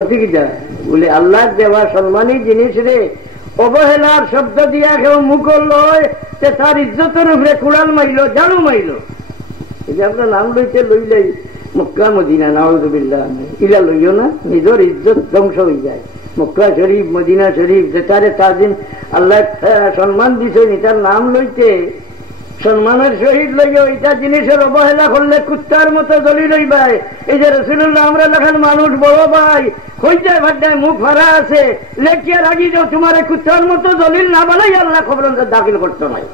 বলে আল্লাহর দেওয়া সম্মানী জিনিস রে অবহেলার শব্দ দিয়া কেউ মুখল লয় তার ইজ্জতের উপরে কুড়াল মাইল জানু মাইল। এই যে আমরা নাম লইতে লইলেই মক্কা মদিনা নাউযুবিল্লাহ ইলা লইও না, নিজের ইজ্জত ধ্বংস হয়ে যায়। মক্কা শরীফ মদিনা শরীফ যেটারে তাজিম আল্লাহ সম্মান দিছে তার নাম লইতে সম্মানের সহিত লইয়া ওইটা জিনিসের অবহেলা করলে কুত্তার মতো জ্বলি লইবাই। এই যে রাসূলুল্লাহ আমরা লেখান মানুষ বড় ভাই হইজায় ভাড্ডায় মুখ ভরা আছে লেখিয়া রাগি যাও তোমার কুত্তার মতো জলিল না বানাই আল্লাহ খবর দাখিল করতো নাই।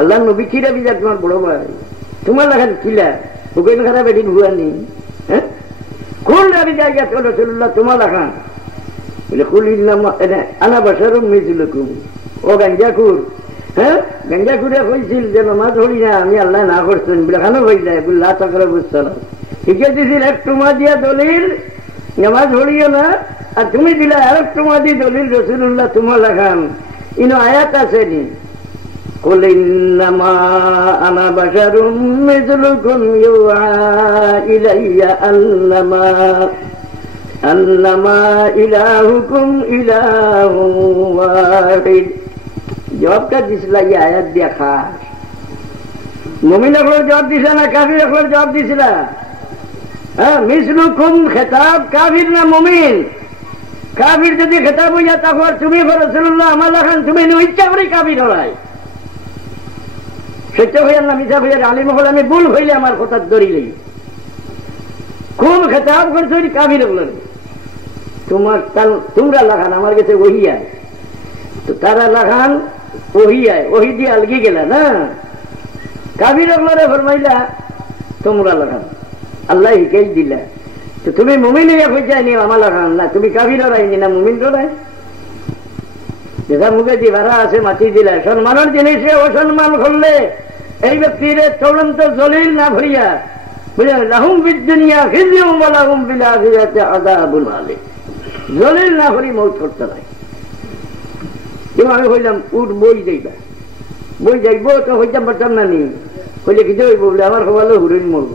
আল্লাহ নবী কিরা বিজা তোমার বড় ভাই তোমার লেখান কিলা ওখানে খারাপ এটি ভুয়ানি হ্যাঁ কোন রাবি যায় গেছে রাসূলুল্লাহ তোমার লেখান বলে কুল আনা বাশারুম মিসলুকুম। ও গাঞ্জাকুর হ্যাঁ গঙ্গা ঘুরে হয়েছিল যে নামাজ হই না আমি আল্লাহ না করছেন বলে খানো হয়ে যায় বললা চাকরা বুঝছো না শিখে দিছিল এক টুমা দিয়া দলিল নামাজ হইও না আর তুমি দিলা আরেক টুমা দিয়ে দলিল রাসূলুল্লাহ তোমার লেখান ইনো আয়াত আছে নি কুল ইন্নামা আনা বাশারুম মিসলুকুম ইউআ ইলাইয়া আন্নামা ইলাহুকুম ইলাহুন ওয়াহিদ। জবাবটা দিছিল এই আয়াত দিয়া খাস মুমিন একবার জবাব দিছে না কাফির একবার জবাব দিছিল। হ্যাঁ মিসলুকুম খেতাব কাফির না মুমিন। কাফির যদি খেতাব হইয়া তখন তুমি রাসূলুল্লাহ আমার লেখান তুমি ইচ্ছা করে কাফির হলাই সত্য হইয়ার না মিছা হইয়ার আলিম হল আমি ভুল হইলে আমার কথা ধরিলেই খুব খেতাব করছো কাফির বলেন তোমার তোমরা লেখান আমার কাছে ওহিয়া তো তারা লেখান ওহিয়ায় ওহি দিয়ে আলগি গেলা না কাবির আপনারা ফরমাইলা তোমরা লাগান আল্লাহ হিকাই দিলা তো তুমি মুমিন হয়ে যায়নি আমার লাগান না তুমি কাবির রাইনি না মুমিন রাই যেটা মুখে যে ভাড়া আছে মাটি দিলা সম্মানের জিনিসে অসম্মান করলে এই ব্যক্তির চূড়ান্ত জলিল না ভরিয়া বুঝলেন লাহুম বিদ্দুনিয়া খিজিউম ওয়া লাহুম বিল আখিরাতি আযাবুন আলীম জলিল না ভরি মউত করতে নাই। আমি হইলাম উঠ বই যাইবা বই যাইব তো হইতাম পারতাম না নি হইলে কিছু হইব বলে আমার সবাই হুড়িন মরবো